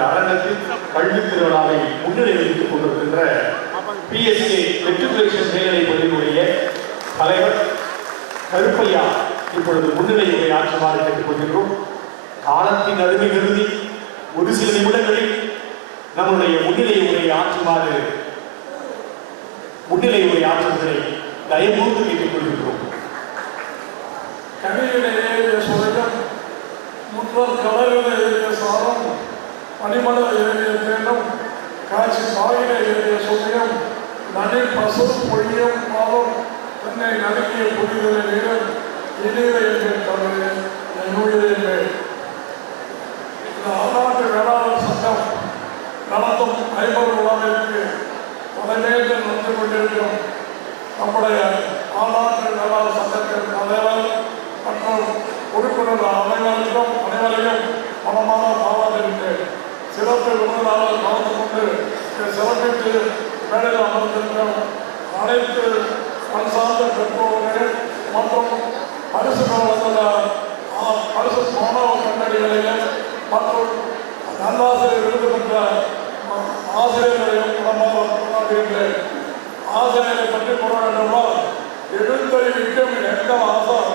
இந்த அரங்கத்தில் கல்வி திருவிழாவை முன்னிலை வைத்துக் கொண்டிருக்கின்ற PSK மெட்ரிகுலேஷன் மேல்நிலைப் பள்ளியினுடைய தலைவர் கருப்பையா இப்பொழுது முன்னிலை உரை ஆற்றுமாறு கேட்டுக் கொள்கின்றோம். காலத்தின் அருமை கருதி ஒரு சில நிமிடங்களில் நம்முடைய முன்னிலை உரை ஆற்றுமாறு முன்னிலை உரை ஆற்றுவதை தயவுக்கு கேட்டுக் கொள்கின்றோம். கனியிலேயே சுரகம் முற்றல் கடலில் எழுதிய சாரம் பனிமலர் எழுதிய தேனம் காட்சி பாயில எழுதிய சுமையம் நனி பசு பொழியம் பாவம் தன்னை நடுக்கிய புரிதலை வீரர் இனிய என்கிற தமிழ் என்னுடைய மேல் இந்த ஆநாட்டு வேளாளர் சட்டம் நடத்தும் 50 விழாவிற்கு தலைமையில் நடந்து கொண்டிருக்கும் நம்முடைய ஆநாட்டு வேளாளர் சட்டத்தின் தலைவர் மற்றும் உறுப்பினர் அனைவரையும் மனமான பாராட்டுகின்றேன். சிறப்பு விருந்தினரால் கலந்து கொண்டு சிறப்பித்து மேடையில் அமர்ந்திருக்கும் அனைத்து பண் சார்ந்த பெற்றோர்கள் மற்றும் பரிசு வந்துள்ள பரிசு மாணவ கண்ணடிகளையும் மற்றும் நல்லாசிரியர் விருது பெற்ற ஆசிரியர்களையும் மனமாக பாராட்டுகின்றேன். ஆசிரியரை பற்றி கூற வேண்டுமானால் எழுத்தறிவிக்கும் எங்கள் ஆசான்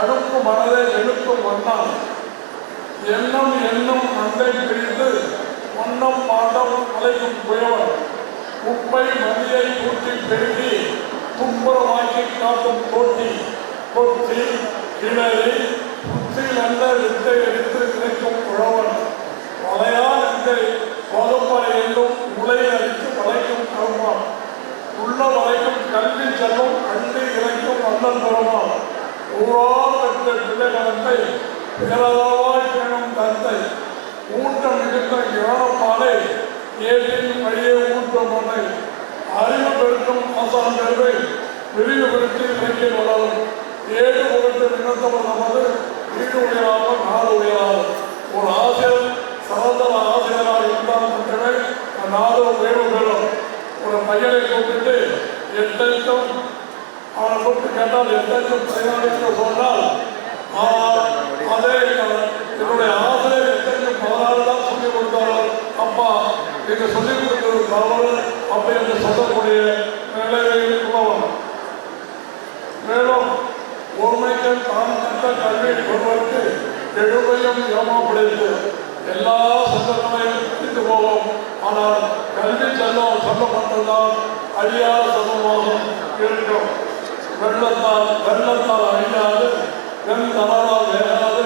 அடுப்பு மனதை எழுத்தும் வண்ணம் எண்ணம் என்னும் நன்மை பிரிந்து வண்ணம் பாண்டம் அலைக்கும் புயவர் உப்பை மதியை கூட்டி பெருகி துப்புரமாக்கி காட்டும் போட்டி கொத்தி கிணறி புத்தி நல்ல வித்தை எடுத்து கிடைக்கும் உழவன் வளையா வித்தை வகுப்பறை என்றும் உலை அடித்து வளைக்கும் கருமான் உள்ள வளைக்கும் கல்வி செல்லும் அள்ளி இறைக்கும் அண்ணன் பெருமான் ஊரால் பெற்ற பிள்ளைகளத்தை பேரதாவாய் பேணும் தந்தை ஊட்டம் மிகுந்த ஞானப்பாலை ஏற்றின் வழியே ஊட்டம் மண்ணை அறிவு பெருக்கும் ஆசான் பெருமை விரிவுபடுத்தி இலக்கிய வளரும் ஏடு புகட்டு நினைத்தவர் நமது வீடு உயராமல் நாடு உயராது ஒரு ஆசிரியர் சரந்தர ஆசிரியராக இருந்தால் மட்டுமே நாடு உயர்வு பெறும். ஒரு பையனை கூப்பிட்டு எட்டும் அவனை கூப்பிட்டு கேட்டால் எட்டும் பயனாளிகள் சொன்னால் அதே என்னுடைய ஆசிரியர் எத்தனைக்கும் 16 தான் சொல்லிக் கொடுத்தார்கள். அப்பா நீங்க சொல்லிக் கொடுத்தது தவறு அப்படி என்று சொல்லக்கூடிய நிலையில் உள்ளவன். மேலும் ஒருமைக்கு தான் கற்ற கல்வி ஒருவருக்கு எழுவையும் ஏமாப்படுத்து எல்லா சட்டங்களையும் பிடித்து போவோம். ஆனால் கல்வி செல்லம் சொல்லப்பட்டதால் அழியாத சமமாக இருக்கும். வெள்ளத்தால் அழியாது தவறால் வேறாது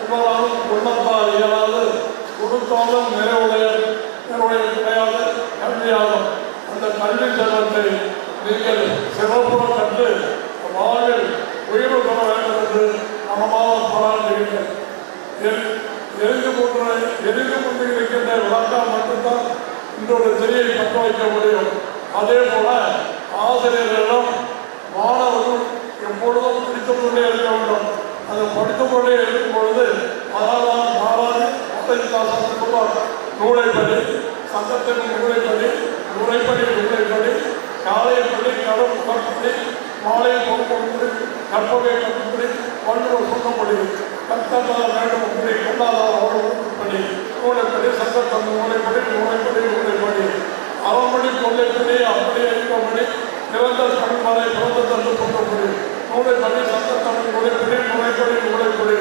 உங்களாலும் உள்ளத்தால் இயலாது கொடுத்தாலும் நிறைவுடைய கிடையாது கல்வியாகும். அந்த கல்வி செல்வத்தை நீங்கள் சிறப்புற கண்டு வாழ்வில் உயர்வு பெற வேண்டும் என்று மனமாக பாராட்டுகிறேன். எரிந்து கொண்டு இருக்கின்ற விளக்கம் மட்டும்தான் இன்றொரு திரையை பற்ற வைக்க முடியும். அதே போல ஆசிரியர்களிடம் மாணவர்கள் எப்பொழுதும் படித்துக் கொண்டே இருக்க வேண்டும். அதை படித்துக் கொண்டே இருக்கும் பொழுது அதனால் மாறாது நூலைப்படி சங்கத்தின் நூலைப்படி காலைப்படி கடும் கற்படி மாலை பொறுப்படி கற்பகை கற்படி பல்வேறு சொன்னபடி கற்கத்தால் வேண்டும் அப்படி கொண்டாதார் அவர்கள் நூலைப்படி சங்கத்தன் நூலைப்படி அவன்படி கொள்ளைப்படி அப்படி அளிப்பபடி நிரந்தர கண்மலை பிறந்த தந்து கொண்டபடி நூலைப்படி சங்கத்தன் நூலைப்படி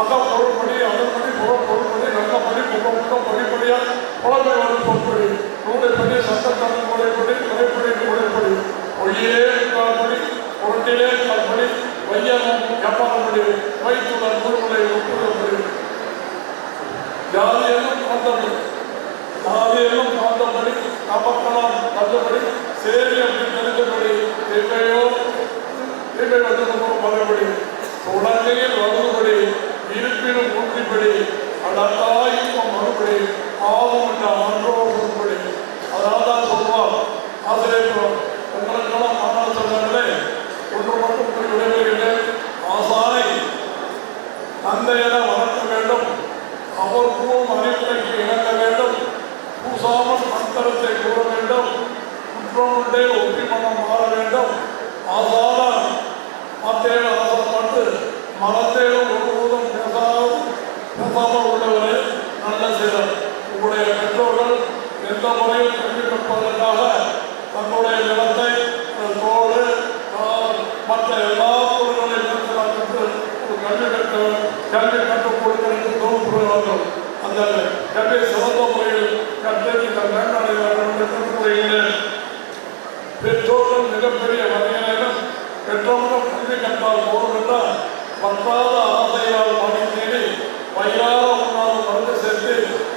அக பொருள்படி அதன்படி பொருள்படி நல்லபடி முகம் படிப்படியால் புலமை வரும் பொருள்படி நூலைப்படி சங்கத்தன் நூலைப்படி ஒய்யே கால்படி பொருட்டிலே கால்படி வையமும் எப்பான்படி வைத்துடன் முழுமுறை ஒப்புதல்படி ஜாதியெல்லாம் காந்தபடி நமக்கெல்லாம் தந்தபடி சேரி அப்படி தெரிந்தபடி தீமை வந்து மறுபடி உலகையில் வருபடி இருப்பினும் ஊற்றிப்படி அடத்தாயும் மறுபடி ஆகும் என்ற அன்றோபடி அதான் சொல்வார் ஆசிரியர். உங்களுக்கெல்லாம் மன்னால் சொன்னாங்களே ஒன்று மட்டும் விடைபெறுகிறேன். ஆசானை தந்தையென வளர்க்க வேண்டும். அவர் கூறும் அறிவுரைக்கு இணங்க வேண்டும். பூசாமல் மந்திரத்தை கூற வேண்டும். குற்றமுண்டே எந்த முறையில் கல்வி கற்பதற்காக தன்னுடைய நிலத்தை தோடு மற்ற எல்லா பொருள்களையும் கல்வி கற்றுக் கொடுக்கிறது தோன்றுவார்கள். அந்த கல்வி சிறந்த முறையில் கற்று மேம்பாடு முறையில் பெற்றோர்கள் மிகப்பெரிய வகையிலும் பெற்றோர்கள் கல்வி கற்றால் போதும் என்றால் பற்றாத ஆசையால் மணி தேடி வயிறார உண்ணாத மருந்து சேர்த்து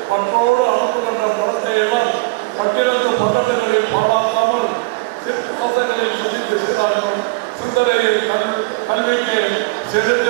பற்றோடு அனுப்புகின்ற குழந்தையெல்லாம் பட்டிருந்த பட்டங்களில் பாழாக்காமல் ஆசைகளில் சிந்தித்து சிந்தார்கள். சிந்தனையை கல்விக்கு செலுத்த